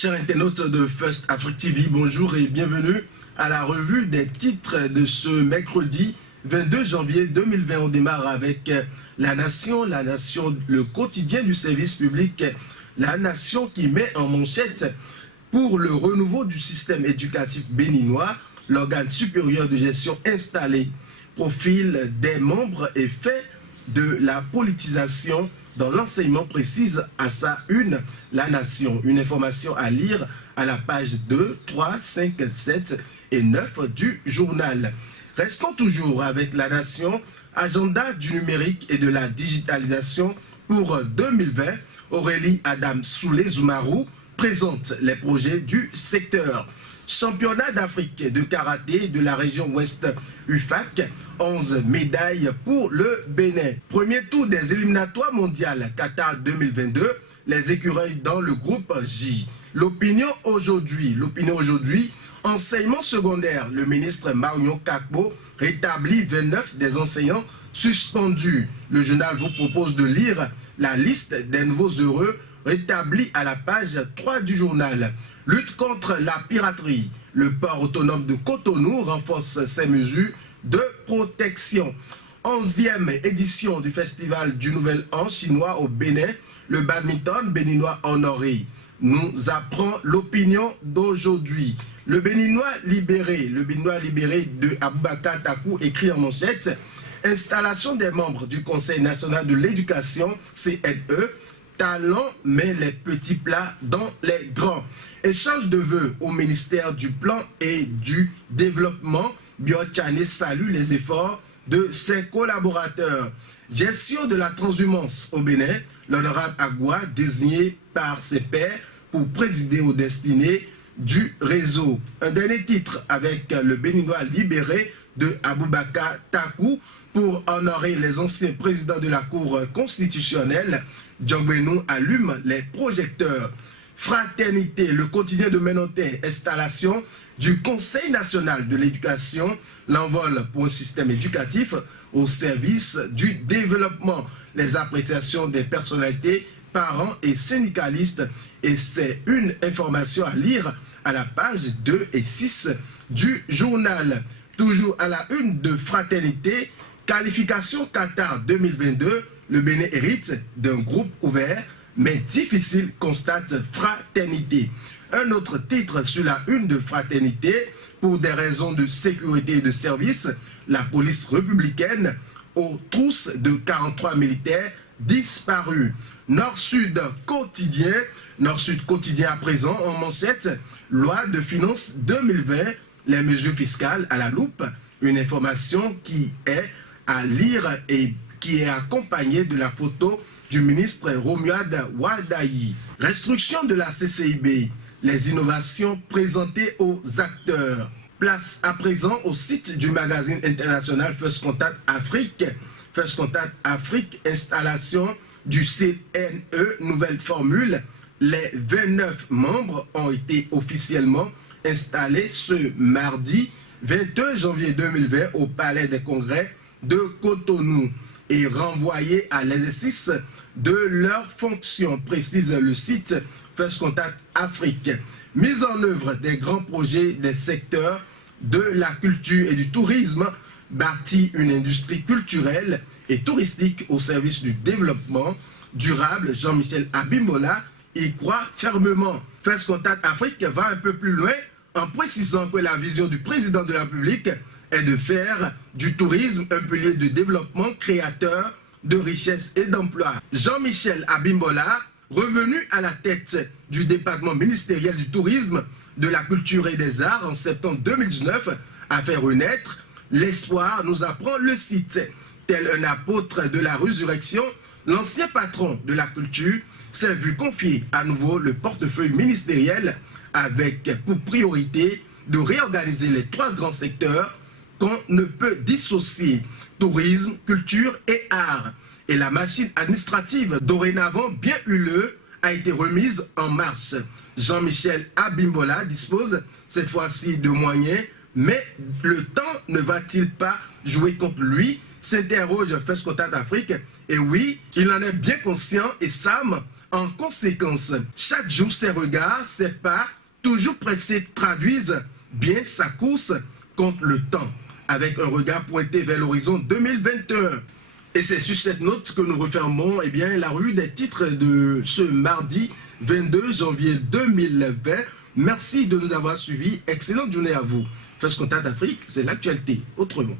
Chers internautes de First Afrique TV, bonjour et bienvenue à la revue des titres de ce mercredi 22 janvier 2020. On démarre avec La Nation, le quotidien du service public, La Nation qui met en manchette pour le renouveau du système éducatif béninois, l'organe supérieur de gestion installé, profil des membres et fait de la politisation dans l'enseignement précise à sa une, La Nation. Une information à lire à la page 2, 3, 5, 7 et 9 du journal. Restons toujours avec La Nation, agenda du numérique et de la digitalisation pour 2020. Aurélie Adam Soulé-Zoumarou présente les projets du secteur. Championnat d'Afrique de karaté de la région ouest UFAC, 11 médailles pour le Bénin. Premier tour des éliminatoires mondiales Qatar 2022, les écureuils dans le groupe J. L'opinion aujourd'hui, enseignement secondaire, le ministre Marion Kakpo rétablit 29 des enseignants suspendus. Le journal vous propose de lire la liste des nouveaux heureux rétablis à la page 3 du journal. Lutte contre la piraterie. Le port autonome de Cotonou renforce ses mesures de protection. 11e édition du festival du Nouvel An chinois au Bénin. Le badminton béninois honoré nous apprend l'opinion d'aujourd'hui. Le Béninois libéré de Aboubakar Takou écrit en manchette. Installation des membres du Conseil national de l'éducation, CNE. Talent met les petits plats dans les grands. Échange de vœux au ministère du Plan et du Développement. Biochane salue les efforts de ses collaborateurs. Gestion de la transhumance au Bénin. L'honorable Agua désigné par ses pairs pour présider aux destinées du réseau. Un dernier titre avec le Béninois libéré de Aboubakar Takou pour honorer les anciens présidents de la Cour constitutionnelle. Djogbenou allume les projecteurs. Fraternité, le quotidien de Menontin, installation du Conseil national de l'éducation, l'envol pour un système éducatif au service du développement. Les appréciations des personnalités, parents et syndicalistes. Et c'est une information à lire à la page 2 et 6 du journal. Toujours à la une de Fraternité, qualification Qatar 2022, le Bénin hérite d'un groupe ouvert, mais difficile, constate Fraternité. Un autre titre sur la une de Fraternité, pour des raisons de sécurité et de service, la police républicaine aux trousses de 43 militaires disparus. Nord-Sud quotidien à présent en manchette, loi de finances 2020, les mesures fiscales à la loupe, une information qui est à lire et qui est accompagnée de la photo du ministre Romuald Wadayi. Restriction de la CCIB, les innovations présentées aux acteurs. Place à présent au site du magazine international First Contact Afrique. First Contact Afrique, installation du CNE, nouvelle formule. Les 29 membres ont été officiellement installés ce mardi 22 janvier 2020 au Palais des Congrès de Cotonou et renvoyés à l'exercice de leurs fonctions, précise le site First Contact Afrique. Mise en œuvre des grands projets des secteurs de la culture et du tourisme, bâtit une industrie culturelle et touristique au service du développement durable. Jean-Michel Abimbola y croit fermement. First Contact Afrique va un peu plus loin en précisant que la vision du président de la République est de faire du tourisme un pilier de développement créateur de richesse et d'emploi. Jean-Michel Abimbola, revenu à la tête du département ministériel du tourisme, de la culture et des arts en septembre 2019, a fait renaître l'espoir, nous apprend le site. Tel un apôtre de la résurrection, l'ancien patron de la culture s'est vu confier à nouveau le portefeuille ministériel avec pour priorité de réorganiser les trois grands secteurs qu'on ne peut dissocier, tourisme, culture et art. Et la machine administrative, dorénavant bien huileuse, a été remise en marche. Jean-Michel Abimbola dispose cette fois-ci de moyens, mais le temps ne va-t-il pas jouer contre lui, s'interroge First Contact Afrique. Et oui, il en est bien conscient et Sam En conséquence, chaque jour, ses regards, ses pas, toujours pressés, traduisent bien sa course contre le temps, avec un regard pointé vers l'horizon 2021. Et c'est sur cette note que nous refermons la revue des titres de ce mardi 22 janvier 2020. Merci de nous avoir suivis. Excellente journée à vous. First Contact Afrique, c'est l'actualité autrement.